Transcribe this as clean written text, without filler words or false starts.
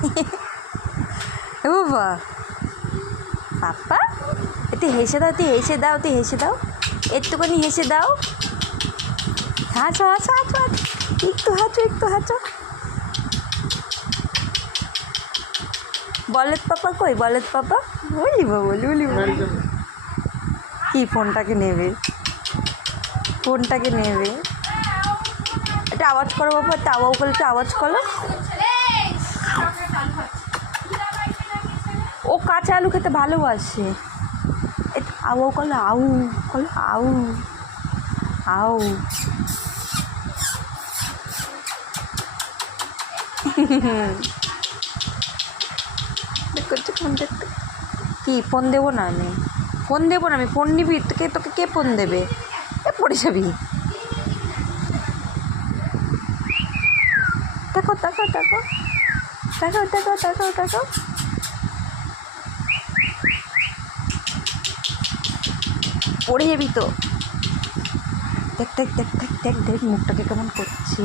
ও বাবা, পাপা একটু হেসে দাও, তুই হেসে দাও, তুই হেসে দাও, একটুখানি হেসে দাও। হাঁচো হাঁচো হাঁচো হাঁচো, একটু হাঁচো, একটু হাঁচো। বলদ পাপা কই, বলদ পাপা? বলি বলি বলি বলি। কি ফোনটাকে নেবে, ফোনটাকে নেবে। একটা আওয়াজ করো বাবা, একটা আওয়াজ করো, একটা আওয়াজ করো। ও কাঁচা আলু খেতে ভালোবাসে। আউ করলো, আউ করলো, আউ আউ। করছে ফোন দেখতে। কি ফোন দেবো না আমি, ফোন দেবো না আমি। ফোন নিবি তোকে, তোকে কে ফোন দেবে? এ পড়ে যাবি। দেখো দেখো দেখো দেখো দেখো দেখো দেখো, পড়ে যাবি তো। দেখ দেখ দেখ দেখ দেখ দেখ মুখটাকে কেমন করছে।